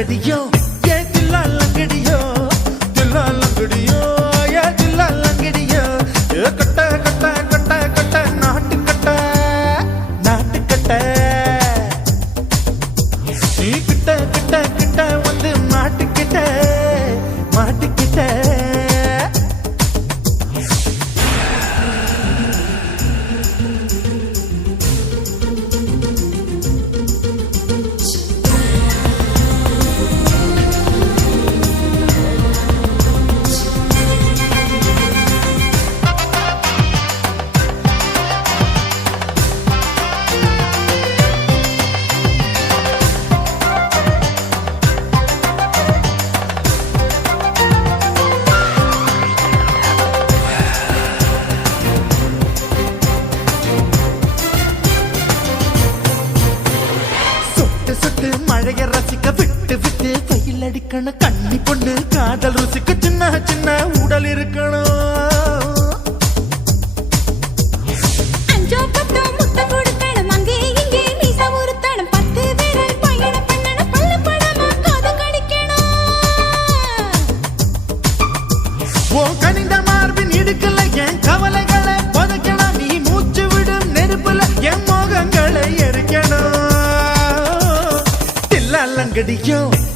தில்லாலங்கடியோ அடிக்கணும் கண்ணி பொண்ணு காதல் ருசிக்க சின்ன சின்ன உடல் இருக்கணும். கனிந்த மார்பின் இடுக்கல என் கவலைகளை புதைக்கலாம் நீ மூச்சு விடும் நெருப்புல என் மோகங்களை எரிக்கணும்.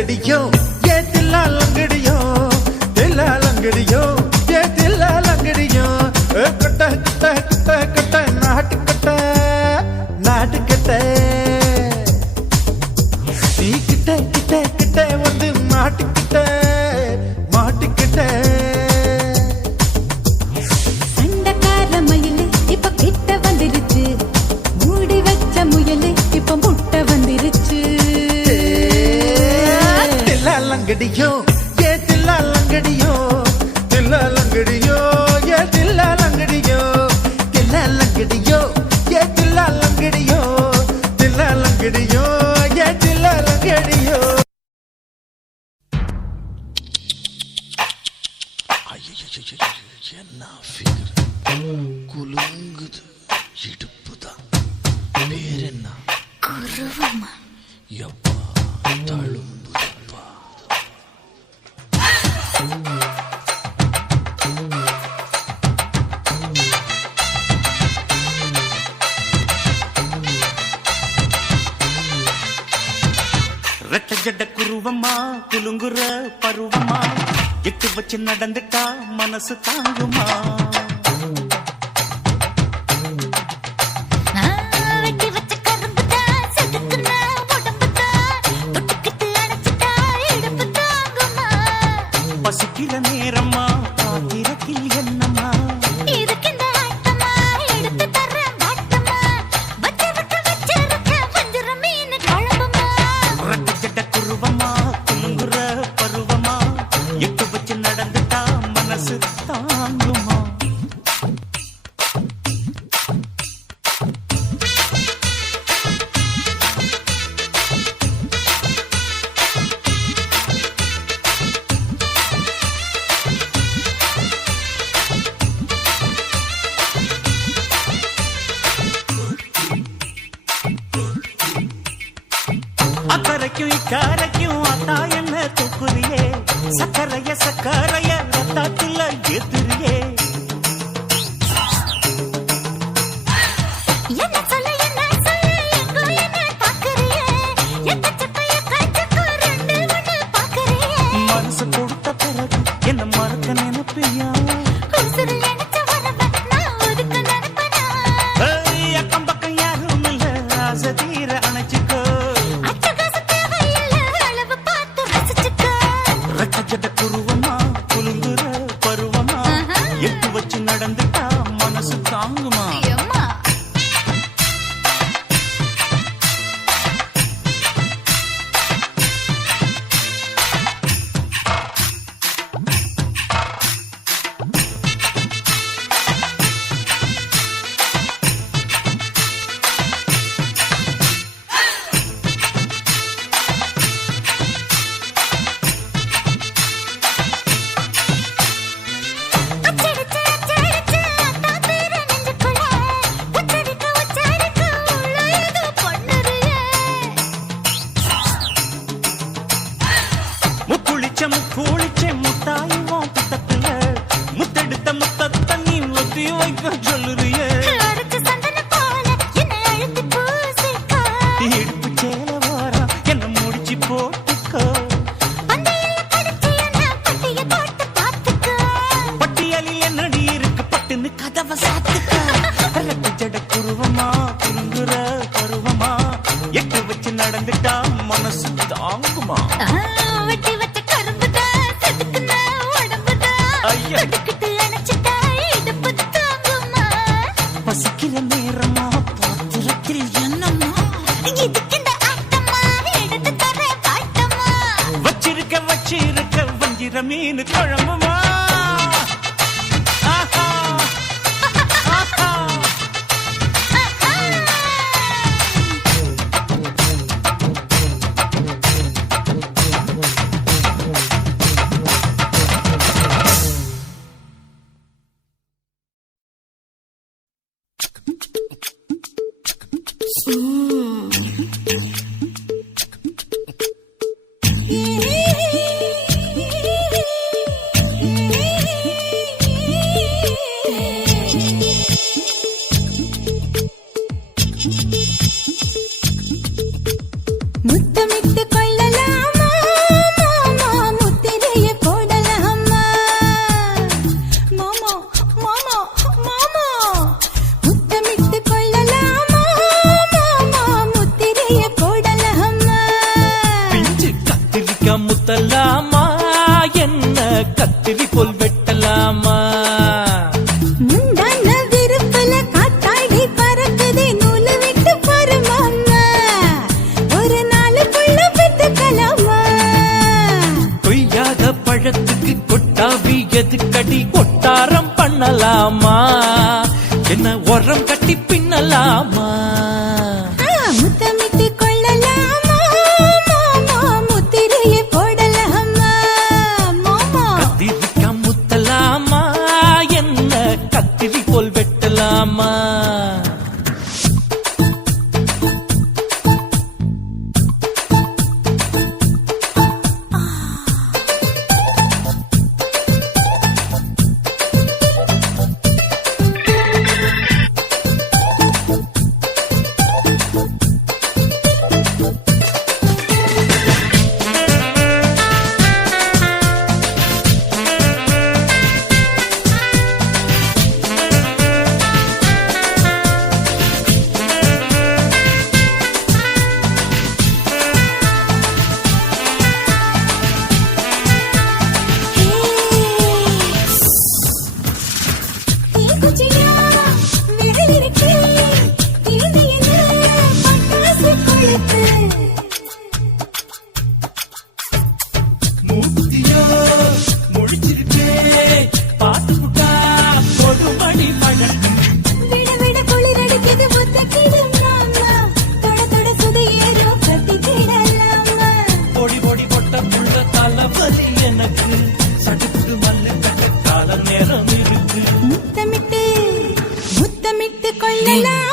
தில்லாலங்கடியோ தில்லாலங்கடியோ ரெட்ட ஜட குருவமா குலுங்குற பருவமா எட்டு வச்சு நடந்துட்டா மனசு தாங்குமா? மனசு தாங்குமா பட்டுன்னு கதவை சாத்துக்க. ஜட குருவமா குறுங்குற Tingin.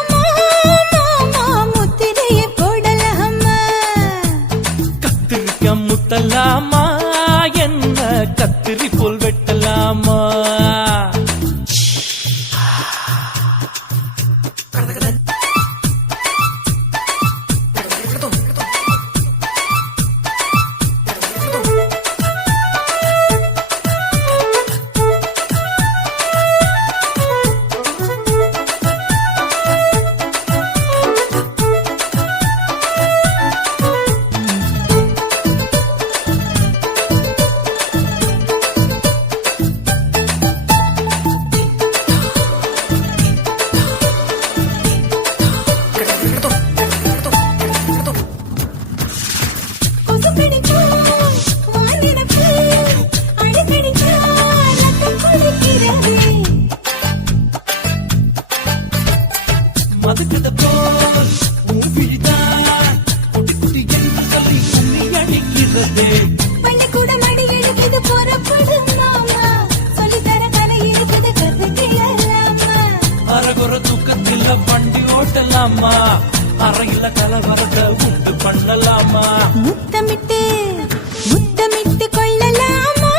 பண்ணலாமா அறையில கலவரத்தை உண்டு பண்ணலாமா? முத்தமிட்டு முத்தமிட்டு கொள்ளலாமா?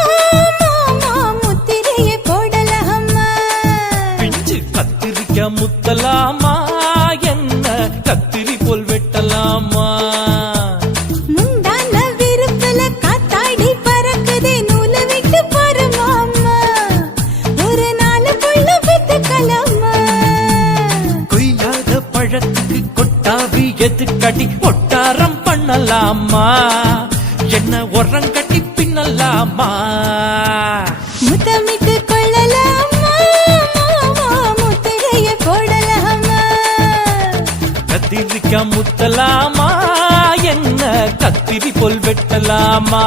முத்திரையை போடலாமா? பிஞ்சு கத்திரிக்க முத்தலாமா? கட்டி ஒட்டாரம் பண்ணலாமா? என்ன உரம் கட்டி பின்னலாமா? முத்தமிட்டு கொள்ளலாமா? முத்துகையை போடலாமா? கத்திரிக்கா முத்தலாமா? என்ன கத்திரி பொல் வெட்டலாமா?